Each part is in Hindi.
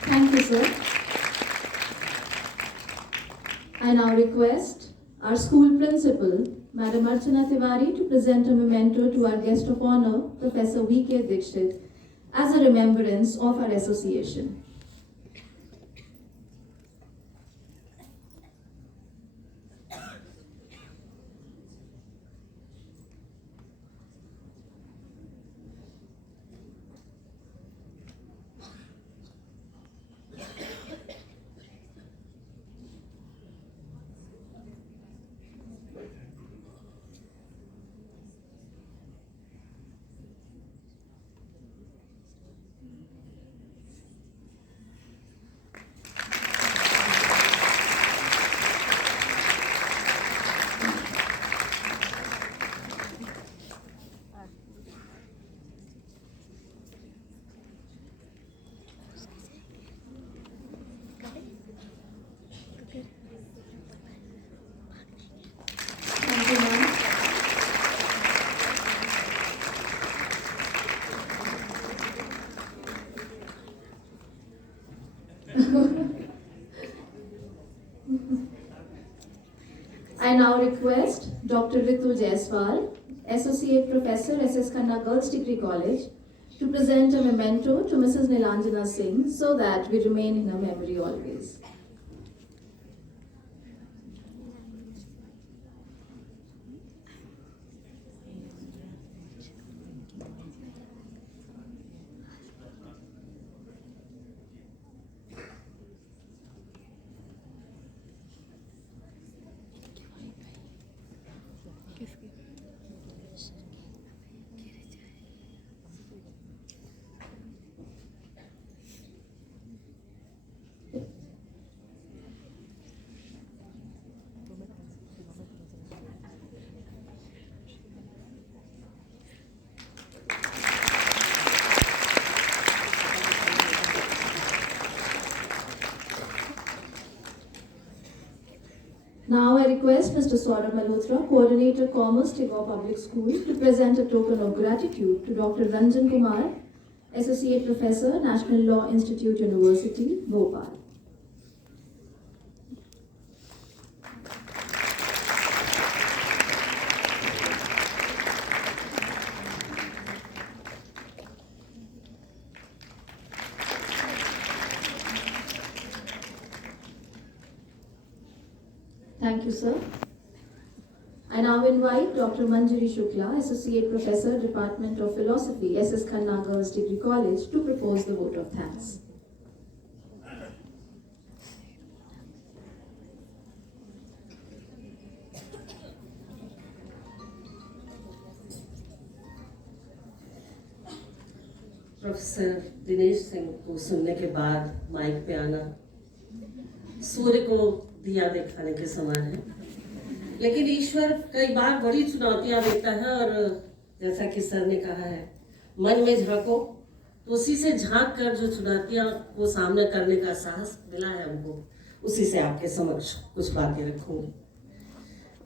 Thank you, sir. I now request our school principal, Madam Archana Tiwari, to present a memento to our guest of honor, Professor V.K. Dixit, as a remembrance of our association. Thank you, ma'am. I now request Dr. Ritu Jaiswal, Associate Professor, SS Khanna Girls Degree College, to present a memento to Mrs. Nilanjana Singh so that we remain in her memory always. Now I request Mr. Saurabh Malhotra, Coordinator Commerce, Tagore Public School, to present a token of gratitude to Dr. Ranjan Kumar, Associate Professor, National Law Institute University, Bhopal. Thank you, sir. I now invite Dr. Manjari Shukla, Associate Professor, Department of Philosophy, SS Khanna Girls Degree College, to propose the vote of thanks. Professor Dinesh Singh को सुनने के बाद माइक पे आना सूर्य को दिया दिखाने के समान है, लेकिन ईश्वर कई बार बड़ी चुनौतियां देता है और जैसा कि सर ने कहा है, मन में झांको तो उसी से झांक कर जो चुनौतियां को सामना करने का साहस मिला है हमको, उसी से आपके समक्ष कुछ बातें रखूंगी।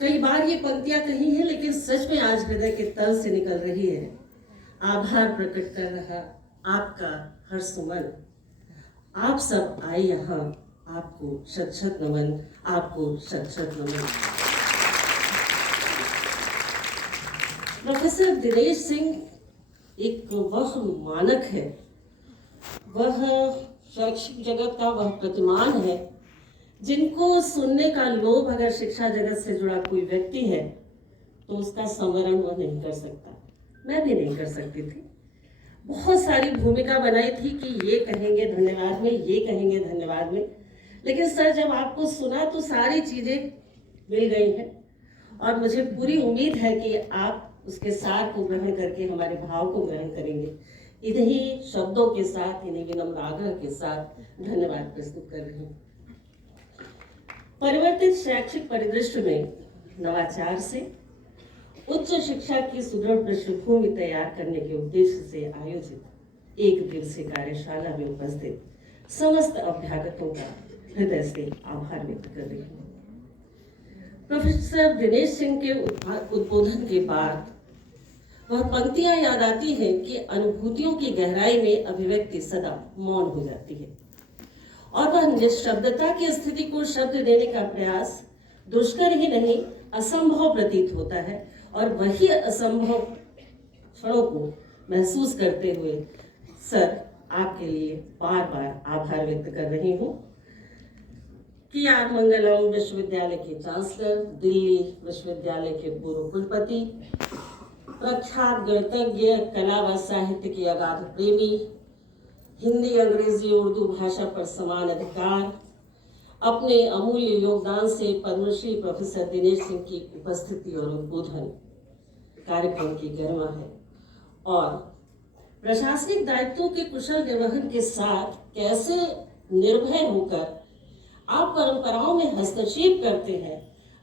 कई बार ये पंक्तियां कही हैं, लेकिन सच में आज हृदय के तल से निकल रही है। आभार प्रकट कर रहा आपका हर सुमन, आप सब आए यहाँ, आपको शत शत नमन, आपको शत शत नमन। प्रोफेसर दिनेश सिंह एक वह मानक है, वह शैक्षिक जगत का वह प्रतिमान है जिनको सुनने का लोभ अगर शिक्षा जगत से जुड़ा कोई व्यक्ति है तो उसका संवरण वह नहीं कर सकता। मैं भी नहीं कर सकती थी। बहुत सारी भूमिका बनाई थी कि ये कहेंगे धन्यवाद में, ये कहेंगे धन्यवाद में, लेकिन सर जब आपको सुना तो सारी चीजें मिल गई हैं और मुझे पूरी उम्मीद है कि आप उसके सार को ग्रहण करके हमारे भाव को ग्रहण करेंगे। इन्हीं शब्दों के साथ, इन्हीं विनम्र आग्रह के साथ धन्यवाद प्रस्तुत कर रही हूँ। परिवर्तित शैक्षिक परिदृश्य में नवाचार से उच्च शिक्षा की सुदृढ़ पृष्ठभूमि तैयार करने के उद्देश्य से आयोजित एक दिवसीय कार्यशाला में उपस्थित समस्त अभ्यागतों का हृदय से आभार व्यक्त कर रही हूँ। प्रोफेसर दिनेश सिंह के उद्बोधन के बाद वह पंक्तियां याद आती हैं कि अनुभूतियों की गहराई में अभिव्यक्ति सदा मौन हो जाती है और वह निशब्दता की स्थिति को शब्द देने का प्रयास दुष्कर ही नहीं असंभव प्रतीत होता है। और वही असंभव क्षणों को महसूस करते हुए सर आपके लिए बार बार आभार व्यक्त कर रही हूँ। कि आर मंगलम विश्वविद्यालय के चांसलर, दिल्ली विश्वविद्यालय के पूर्व कुलपति, प्रख्यात गणितज्ञ, कला व साहित्य के अगाध प्रेमी, हिंदी अंग्रेजी उर्दू भाषा पर समान अधिकार, अपने अमूल्य योगदान से पद्मश्री प्रोफेसर दिनेश सिंह की उपस्थिति और उद्बोधन कार्यक्रम की गरिमा है और प्रशासनिक दायित्वों के कुशल निर्वहन के साथ कैसे निर्भय होकर आप परंपराओं में हस्तक्षेप करते हैं।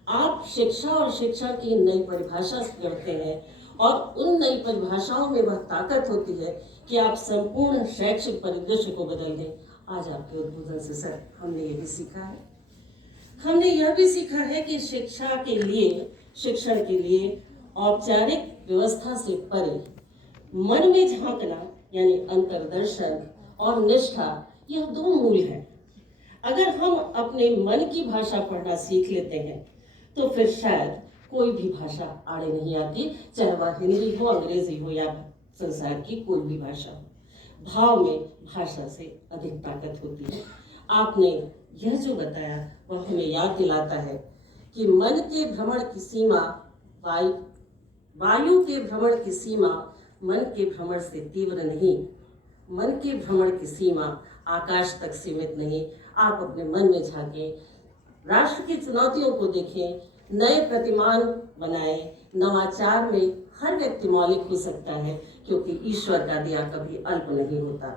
आप शिक्षा और शिक्षा की नई परिभाषा करते हैं और उन नई परिभाषाओं में वह ताकत होती है कि आप संपूर्ण शैक्षिक परिदृश्य को बदल दें। आज आपके उद्बोधन से सर हमने ये भी सीखा है, हमने यह भी सीखा है कि शिक्षा के लिए, शिक्षण के लिए औपचारिक व्यवस्था से परे मन में झांकना यानी अंतर्दर्शन और निष्ठा, यह दो मूल हैं। अगर हम अपने मन की भाषा पढ़ना सीख लेते हैं तो फिर शायद कोई भी भाषा आड़े नहीं आती, चाहे वह हिंदी हो, अंग्रेजी हो या संसार की कोई भी भाषा हो। भाव में भाषा से अधिक ताकत होती है। आपने यह जो बताया वह हमें याद दिलाता है कि मन के भ्रमण की सीमा वायु के भ्रमण की सीमा मन के भ्रमण से तीव्र नहीं, मन के भ्रमण की सीमा आकाश तक सीमित नहीं। आप अपने मन में झांकें, राष्ट्र की चुनौतियों को देखें, नए प्रतिमान बनाएं। नवाचार में हर व्यक्ति मौलिक हो सकता है क्योंकि ईश्वर का दिया कभी अल्प नहीं होता।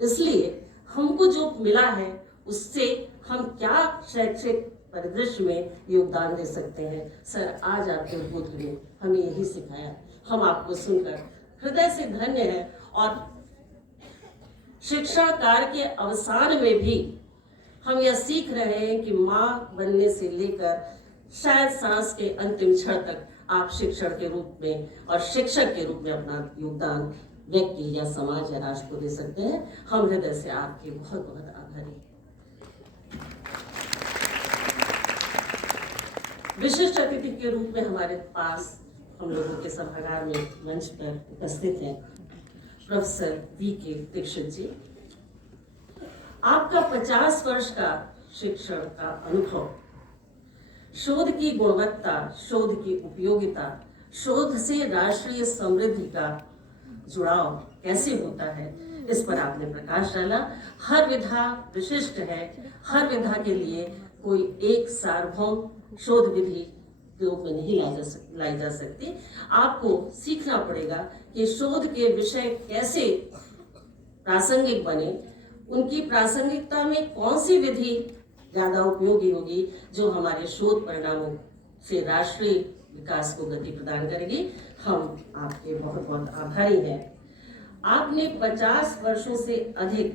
इसलिए हमको जो मिला है उससे हम क्या शैक्षिक परिदृश्य में योगदान दे सकते हैं। सर आज आपके उद्बोधन ने हमें यही सिखाया। हम आपको सुनकर हृदय से धन्य हैं और शिक्षा कार्य के अवसान में भी हम यह सीख रहे हैं कि माँ बनने से लेकर शायद सांस के अंतिम क्षण तक आप शिक्षण के रूप में और शिक्षक के रूप में अपना योगदान व्यक्ति या समाज या राष्ट्र को दे सकते हैं। हम हृदय से आपके बहुत बहुत आभारी। विशिष्ट अतिथि के रूप में हमारे पास हम लोगों के सभागार में मंच पर उपस्थित हैं प्रोफेसर वी.के. दीक्षित जी। आपका 50 वर्ष का शिक्षण का अनुभव, शोध की गुणवत्ता, शोध की उपयोगिता, शोध से राष्ट्रीय समृद्धि का जुड़ाव कैसे होता है, इस पर आपने प्रकाश डाला। हर विधा विशिष्ट है, हर विधा के लिए कोई एक सार्वभौम शोध विधि उपयोग में नहीं लाई जा सकती। आपको सीखना पड़ेगा कि शोध के विषय कैसे प्रासंगिक बने, उनकी प्रासंगिकता में कौन सी विधि ज्यादा उपयोगी होगी जो हमारे शोध परिणामों से राष्ट्रीय विकास को गति प्रदान करेगी। हम आपके बहुत बहुत आभारी हैं। आपने 50 वर्षों से अधिक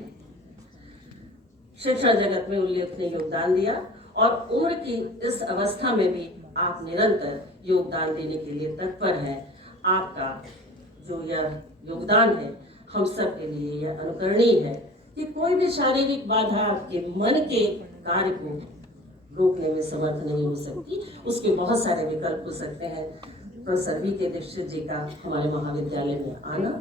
शिक्षा जगत में उल्लेखनीय योगदान दिया और उम्र की इस अवस्था में भी आप निरंतर योगदान देने के लिए तत्पर हैं। आपका जो यह योगदान है हम सब के लिए यह अनुकरणीय है कि कोई भी शारीरिक बाधा आपके मन के कार्य को रोकने में समर्थ नहीं हो सकती। उसके बहुत सारे विकल्प हो सकते हैं। Professor VK. दीक्षित जी का हमारे महाविद्यालय में आना,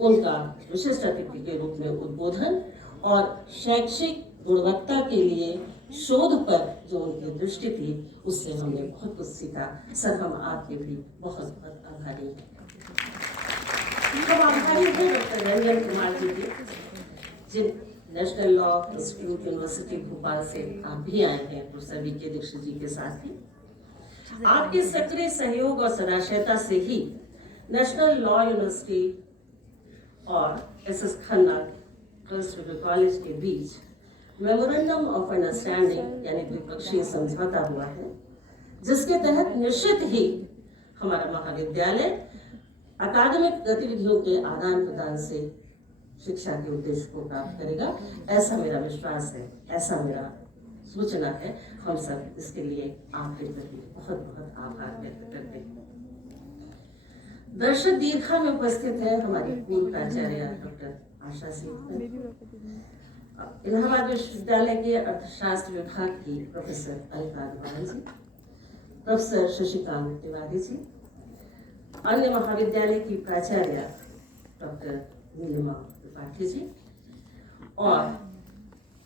उनका विशिष्ट अतिथि के रूप में उद्बोधन और शैक्षिक गुणवत्ता के लिए शोध पर जो उनकी दृष्टि थी उससे हमने बहुत कुछ सीखा। सर हम आपके भी बहुत बहुत आभारी हैं। हम आभारी हैं डॉक्टर रंजन कुमार जी के, जिन National Law Institute University Bhopal से आप भी आए हैं प्रोफेसर वी.के. दीक्षित जी के साथ ही। आपके सक्रिय सहयोग और सदाशयता से ही नेशनल लॉ यूनिवर्सिटी और S S. Khanna girls degree college के बीच मेमोरेंडम ऑफ अंडरस्टैंडिंग यानी द्विपक्षीय समझौता हुआ है, जिसके तहत निश्चित ही हमारा महाविद्यालय अकादमिक गतिविधियों के आदान प्रदान से शिक्षा के उद्देश्य को प्राप्त करेगा। ऐसा मेरा विश्वास है, ऐसा मेरा सूचना है। हम सब इसके लिए आपके प्रति बहुत बहुत आभार व्यक्त करते हैं। दर्शक दीर्घा में उपस्थित है हमारी पूर्व प्राचार्य डॉक्टर आशा सिंह, इलाहाबाद विश्वविद्यालय के अर्थशास्त्र विभाग की प्रोफेसर अलका अग्रवाल जी, प्रोफेसर शशिकांत तिवारी जी, अन्य महाविद्यालय की प्राचार्य डॉक्टर नीलिमा त्रिपाठी जी और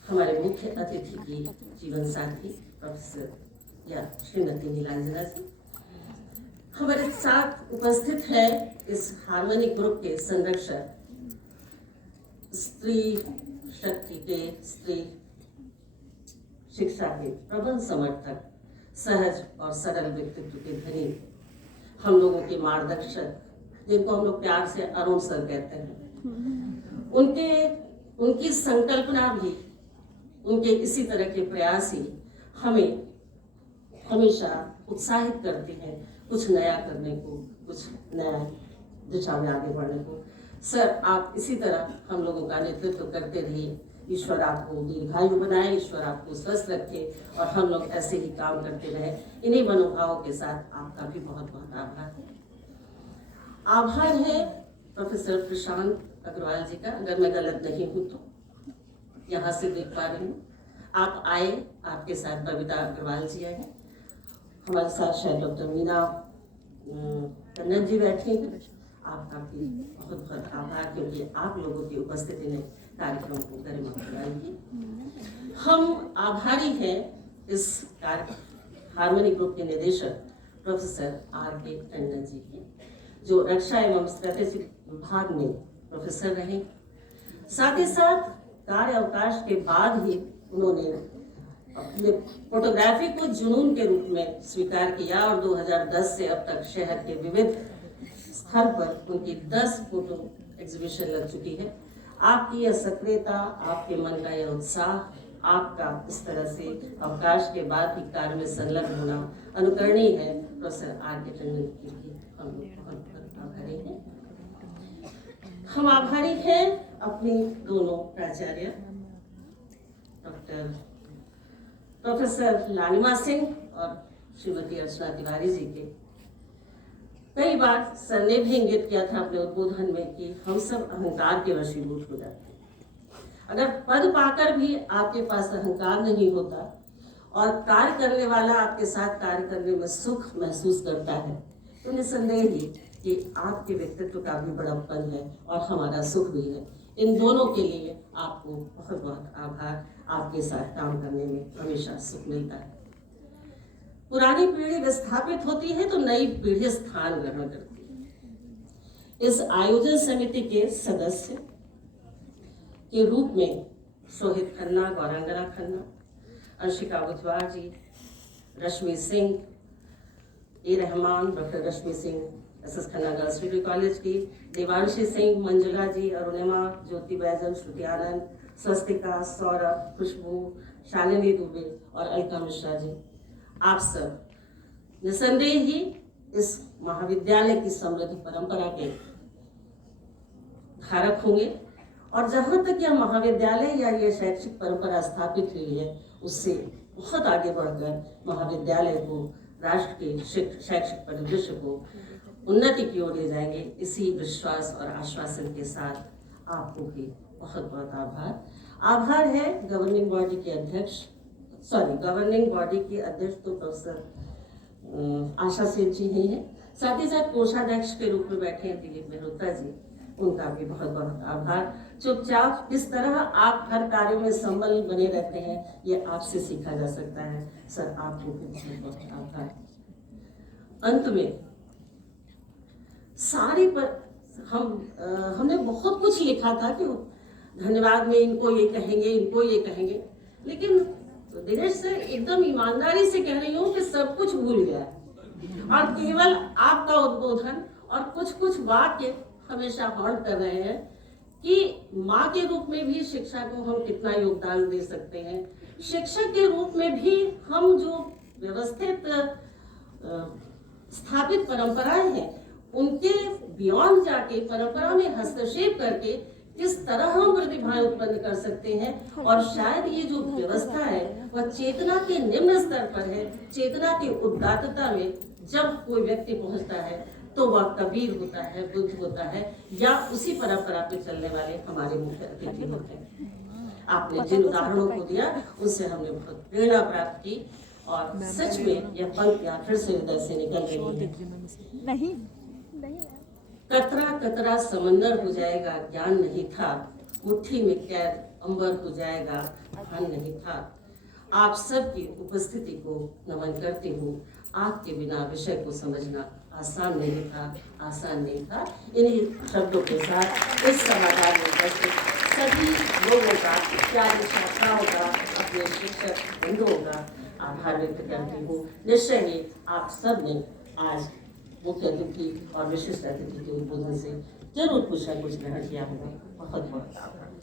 हमारे मुख्य अतिथि की जीवन साथी प्रोफेसर या श्रीमती नीलांजना जी हमारे साथ उपस्थित है। इस हार्मनी ग्रुप के संरक्षक, स्त्री शक्ति के, स्त्री शिक्षा के प्रबल समर्थक, सहज और सरल व्यक्तित्व के धनी, हम लोगों के मार्गदर्शक, जिनको हम लोग प्यार से अरुण सर कहते हैं, उनकी संकल्पना भी, उनके इसी तरह के प्रयास ही हमें हमेशा उत्साहित करते हैं कुछ नया करने को, कुछ नया दिशा में आगे बढ़ने को। सर, आप इसी तरह हम लोगों का नेतृत्व करते रहिए। ईश्वर आपको दीर्घायु बनाए, ईश्वर आपको स्वस्थ रखे और हम लोग ऐसे ही काम करते रहे। इन्हीं मनोभावों के साथ आपका भी बहुत बहुत आभार है। आभार है प्रोफेसर प्रशांत अग्रवाल जी का, अगर मैं गलत नहीं हूँ तो यहाँ से देख पा रही हूँ। आप आए, आपके साथ बबीता अग्रवाल जी आए, हमारे साथ शायद डॉक्टर मीना कन्नन जी बैठे हैं। आपका भी बहुत बहुत आभार, क्योंकि आप लोगों की उपस्थिति ने कार्यक्रम को गरिमा बढ़ाई। हम आभारी हैं इस हार्मनी ग्रुप के निदेशक प्रोफेसर R.K. टंडन जी के, जो रक्षा एवं स्ट्रेटेजी विभाग में प्रोफेसर रहे। साथ ही साथ कार्य अवकाश के बाद ही उन्होंने अपने फोटोग्राफी को जुनून के रूप में स्वीकार किया और 2010 से अब तक शहर के विविध स्थल पर उनकी 10 फोटो एग्जीबिशन लग चुकी है। आपकी यह सक्रियता, आपके मन का यह उत्साह, आपका इस तरह से अवकाश के बाद भी कार्य में संलग्न होना अनुकरणीय है। Professor R.K. टंडन की भी हम बहुत आभारी हैं। हम आभारी हैं अपनी दोनों प्राचार्य डॉक्टर प्रोफेसर लालिमा सिंह और श्रीमती अर्चना तिवारी जी के। कई बार सर ने भी इंगित किया था अपने उद्बोधन में कि हम सब अहंकार के वशीभूत हो जाते हैं। अगर पद पाकर भी आपके पास अहंकार नहीं होता और कार्य करने वाला आपके साथ कार्य करने में सुख महसूस करता है, तो निसंदेह ही कि आपके व्यक्तित्व का भी बड़प्पन है और हमारा सुख भी है। इन दोनों के लिए आपको बहुत बहुत आभार। आपके साथ काम करने में हमेशा सुख मिलता है। पुरानी पीढ़ी विस्थापित होती है तो नई पीढ़ी स्थान ग्रहण करती है। इस आयोजन समिति के सदस्य के रूप में Shohit Khanna, गौरांगना Khanna, Anshika Budhwar ji, Rashmi Singh, A Rahman, doctor Rashmi Singh, SS Khanna girls degree college की, देवांशी सिंह, मंजुला जी, अरुणिमा, ज्योति बैजल, श्रुति आनंद, स्वस्तिका, सौरभ, खुशबू, शालिनी दुबे और अलका मिश्रा जी, आप सब निसंदेह ही इस महाविद्यालय की समृद्ध परंपरा के धारक होंगे और जहां तक यह महाविद्यालय या यह शैक्षिक परंपरा स्थापित हुई है, उससे बहुत आगे बढ़कर महाविद्यालय को, राष्ट्र के शैक्षिक परिदृश्य को उन्नति की ओर ले जाएंगे। इसी विश्वास और आश्वासन के साथ आपको भी बहुत बहुत आभार है। गवर्निंग बॉडी के अध्यक्ष तो प्रोफेसर आशा सेठ जी ही हैं, साथ ही साथ कोषाध्यक्ष के रूप में बैठे हैं दिलीप मेहरोत्रा जी, उनका भी बहुत बहुत आभार। चुपचाप किस तरह आप हर कार्य में संबल बने रहते हैं, ये आपसे सीखा जा सकता है। सर, आपको भी बहुत बहुत आभार। अंत में सारे पर हमने बहुत कुछ लिखा था कि धन्यवाद में इनको ये कहेंगे, लेकिन दिनेश सर एकदम ईमानदारी से कह रही हूँ कि सब कुछ भूल गया और केवल आपका उद्बोधन और कुछ वाक्य हमेशा हॉन्ट कर रहे हैं कि माँ के रूप में भी शिक्षा को हम कितना योगदान दे सकते हैं। शिक्षक के रूप में भी हम जो व्यवस्थित स्थापित परंपराएं हैं, उनके बियॉन्ड जाके परंपरा में हस्तक्षेप करके किस तरह हम प्रतिभाएं उत्पन्न कर सकते हैं। और शायद ये जो व्यवस्था है वह चेतना के निम्न स्तर पर है। चेतना की उदात्तता में जब कोई व्यक्ति पहुंचता है तो वह कबीर होता है, बुद्ध होता है, या उसी परंपरा पे चलने वाले हमारे मुख्य अतिथि होते हैं। आपने जिन उदाहरणों को दिया उनसे हमने बहुत प्रेरणा प्राप्त की और सच में यह पंक्तियां फिर से हृदय से निकल रही हैं। नहीं कतरा कतरा समंदर हो जाएगा ज्ञान नहीं था, मुट्ठी में कैद अंबर हो जाएगा भान नहीं था। आप सबकी उपस्थिति को नमन करती हूँ। आपके बिना विषय को समझना आसान नहीं था, आसान नहीं था। इन्हीं शब्दों के साथ इस समाचार में उपस्थित सभी लोगों का, प्यारी छात्राओं का, अपने शिक्षक बंधुओं का आभार व्यक्त करती हूँ। निश्चय ही आप सब ने आज मुख्य अतिथि और विशिष्ट अतिथि के उद्बोधन से जरूर कुछ न कुछ ग्रहण किया होगा। बहुत बहुत आभार।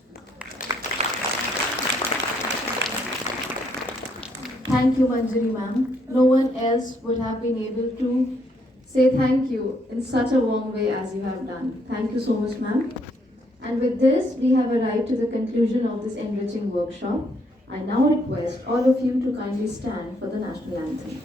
Thank you, Manjari ma'am. No one else would have been able to say thank you in such a warm way as you have done. Thank you so much, ma'am. And with this, we have arrived to the conclusion of this enriching workshop. I now request all of you to kindly stand for the national anthem.